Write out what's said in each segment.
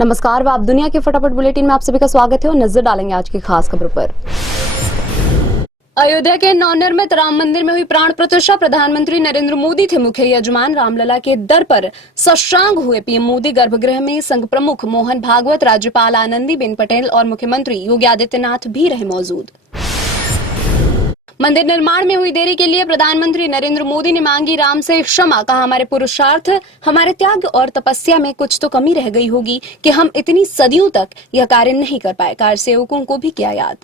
नमस्कार, आप दुनिया के फटाफट बुलेटिन में आप सभी का स्वागत है और नजर डालेंगे आज की खास खबरों पर। अयोध्या के नवनिर्मित राम मंदिर में हुई प्राण प्रतिष्ठा। प्रधानमंत्री नरेंद्र मोदी थे मुख्य यजमान। रामलला के दर पर साष्टांग हुए पीएम मोदी। गर्भगृह में संघ प्रमुख मोहन भागवत, राज्यपाल आनंदीबेन पटेल और मुख्यमंत्री योगी आदित्यनाथ भी रहे मौजूद। मंदिर निर्माण में हुई देरी के लिए प्रधानमंत्री नरेंद्र मोदी ने मांगी राम से क्षमा। कहा, हमारे पुरुषार्थ, हमारे त्याग और तपस्या में कुछ तो कमी रह गई होगी कि हम इतनी सदियों तक यह कार्य नहीं कर पाए। कार सेवकों को भी किया याद।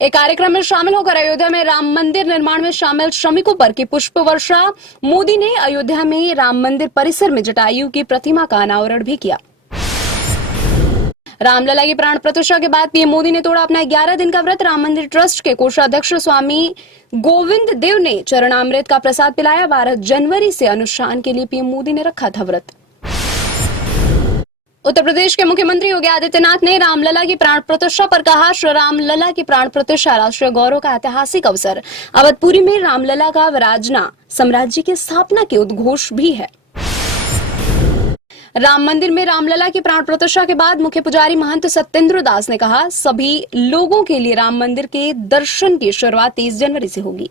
एक कार्यक्रम में शामिल होकर अयोध्या में राम मंदिर निर्माण में शामिल श्रमिकों पर की पुष्प वर्षा। मोदी ने अयोध्या में राम मंदिर परिसर में जटायु की प्रतिमा का अनावरण भी किया। रामलला की प्राण प्रतिष्ठा के बाद पीएम मोदी ने तोड़ा अपना 11 दिन का व्रत। राम मंदिर ट्रस्ट के कोषाध्यक्ष स्वामी गोविंद देव ने चरणामृत का प्रसाद पिलाया। 12 जनवरी से अनुष्ठान के लिए पीएम मोदी ने रखा था व्रत। उत्तर प्रदेश के मुख्यमंत्री योगी आदित्यनाथ ने रामलला की प्राण प्रतिष्ठा पर कहा, श्री रामलला की प्राण प्रतिष्ठा राष्ट्रीय गौरव का ऐतिहासिक अवसर। अवधपुरी में रामलला का विराजना साम्राज्य की स्थापना के उद्घोष भी है। राम मंदिर में रामलला की प्राण प्रतिष्ठा के बाद मुख्य पुजारी महंत सत्येंद्र दास ने कहा, सभी लोगों के लिए राम मंदिर के दर्शन की शुरुआत 30 जनवरी से होगी।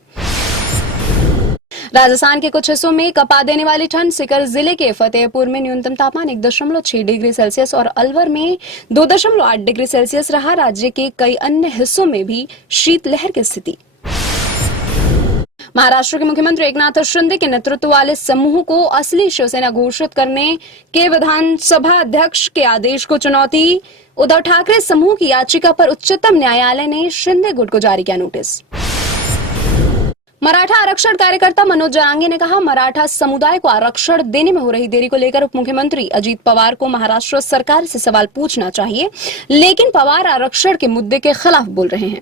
राजस्थान के कुछ हिस्सों में कपा देने वाली ठंड। सीकर जिले के फतेहपुर में न्यूनतम तापमान 1.6 डिग्री सेल्सियस और अलवर में 2.8 डिग्री सेल्सियस रहा। राज्य के कई अन्य हिस्सों में भी शीतलहर की स्थिति। महाराष्ट्र के मुख्यमंत्री एकनाथ शिंदे के नेतृत्व वाले समूह को असली शिवसेना घोषित करने के विधानसभा अध्यक्ष के आदेश को चुनौती। उद्धव ठाकरे समूह की याचिका पर उच्चतम न्यायालय ने शिंदे गुट को जारी किया नोटिस। मराठा आरक्षण कार्यकर्ता मनोज जरांगे ने कहा, मराठा समुदाय को आरक्षण देने में हो रही देरी को लेकर उप मुख्यमंत्री अजित पवार को महाराष्ट्र सरकार से सवाल पूछना चाहिए, लेकिन पवार आरक्षण के मुद्दे के खिलाफ बोल रहे हैं।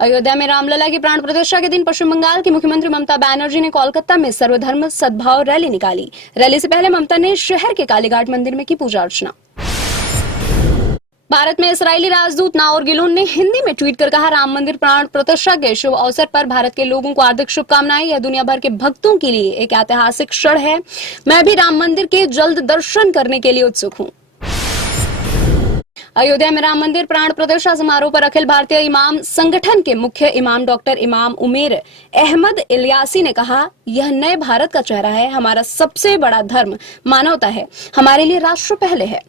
अयोध्या में रामलला की प्राण प्रतिष्ठा के दिन पश्चिम बंगाल की मुख्यमंत्री ममता बनर्जी ने कोलकाता में सर्वधर्म सद्भाव रैली निकाली। रैली से पहले ममता ने शहर के कालीघाट मंदिर में की पूजा अर्चना। भारत में इस्राएली राजदूत नाओर गिलोन ने हिंदी में ट्वीट कर कहा, राम मंदिर प्राण प्रतिष्ठा के शुभ अवसर पर भारत के लोगों को हार्दिक शुभकामनाएं। यह दुनिया भर के भक्तों के लिए एक ऐतिहासिक क्षण है। मैं भी राम मंदिर के जल्द दर्शन करने के लिए उत्सुक हूँ। अयोध्या में राम मंदिर प्राण प्रतिष्ठा समारोह पर अखिल भारतीय इमाम संगठन के मुख्य इमाम डॉक्टर इमाम उमेर अहमद इलियासी ने कहा, यह नए भारत का चेहरा है। हमारा सबसे बड़ा धर्म मानवता है। हमारे लिए राष्ट्र पहले है।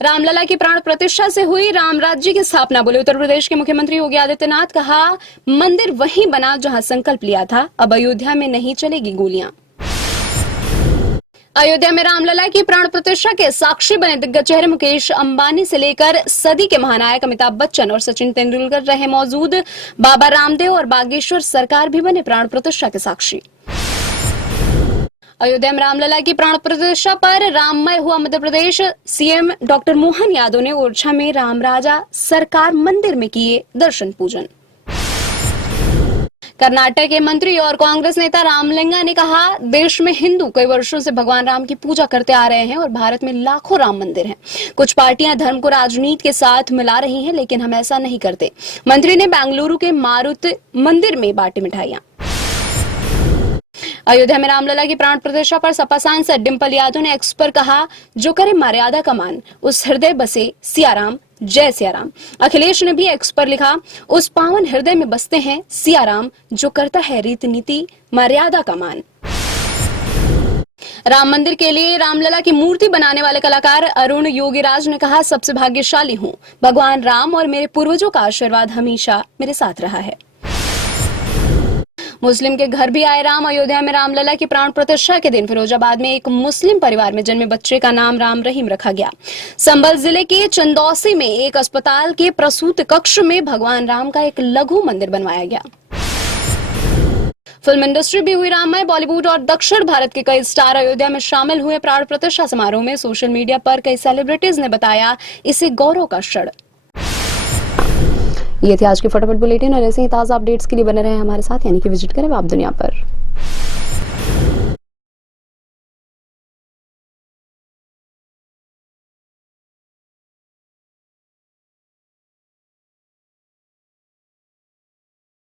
रामलला की प्राण प्रतिष्ठा से हुई राम राज्य की स्थापना। बोले उत्तर प्रदेश के मुख्यमंत्री योगी आदित्यनाथ। कहा, मंदिर वहीं बना जहां संकल्प लिया था। अब अयोध्या में नहीं चलेगी गोलियां। अयोध्या में रामलला की प्राण प्रतिष्ठा के साक्षी बने दिग्गज चेहरे मुकेश अंबानी से लेकर सदी के महानायक अमिताभ बच्चन और सचिन तेंदुलकर रहे मौजूद। बाबा रामदेव और बागेश्वर सरकार भी बने प्राण प्रतिष्ठा के साक्षी। अयोध्या में रामलला की प्राण प्रतिष्ठा पर राममय हुआ मध्य प्रदेश। सीएम डॉक्टर मोहन यादव ने ओरछा में रामराजा सरकार मंदिर में किए दर्शन पूजन। कर्नाटक के मंत्री और कांग्रेस नेता रामलिंगा ने कहा, देश में हिंदू कई वर्षों से भगवान राम की पूजा करते आ रहे हैं और भारत में लाखों राम मंदिर हैं। कुछ पार्टियां धर्म को राजनीति के साथ मिला रही हैं, लेकिन हम ऐसा नहीं करते। मंत्री ने बेंगलुरु के मारुति मंदिर में बांटी मिठाइयां। अयोध्या में रामलला की प्राण प्रतिष्ठा पर सपा सांसद डिंपल यादव ने एक्स पर कहा, जो करे मर्यादा का मान, उस हृदय बसे सियाराम, जय सियाराम। अखिलेश ने भी एक्स पर लिखा, उस पावन हृदय में बसते हैं सियाराम, जो करता है रीति नीति मर्यादा का मान। राम मंदिर के लिए रामलला की मूर्ति बनाने वाले कलाकार अरुण योगीराज ने कहा, सबसे भाग्यशाली हूँ। भगवान राम और मेरे पूर्वजों का आशीर्वाद हमेशा मेरे साथ रहा है। मुस्लिम के घर भी आए राम। अयोध्या में रामलला की प्राण प्रतिष्ठा के दिन फिरोजाबाद में एक मुस्लिम परिवार में जन्मे बच्चे का नाम राम रहीम रखा गया। संभल जिले के चंदौसी में एक अस्पताल के प्रसूति कक्ष में भगवान राम का एक लघु मंदिर बनवाया गया। फिल्म इंडस्ट्री भी हुई राममय। बॉलीवुड और दक्षिण भारत के कई स्टार अयोध्या में शामिल हुए प्राण प्रतिष्ठा समारोह में। सोशल मीडिया पर कई सेलिब्रिटीज ने बताया इसे गौरव का क्षण। ये थी आज की फटाफट बुलेटिन और ऐसे ही ताज़ा अपडेट्स के लिए बने रहे हमारे साथ, यानी कि विजिट करें आप दुनिया पर।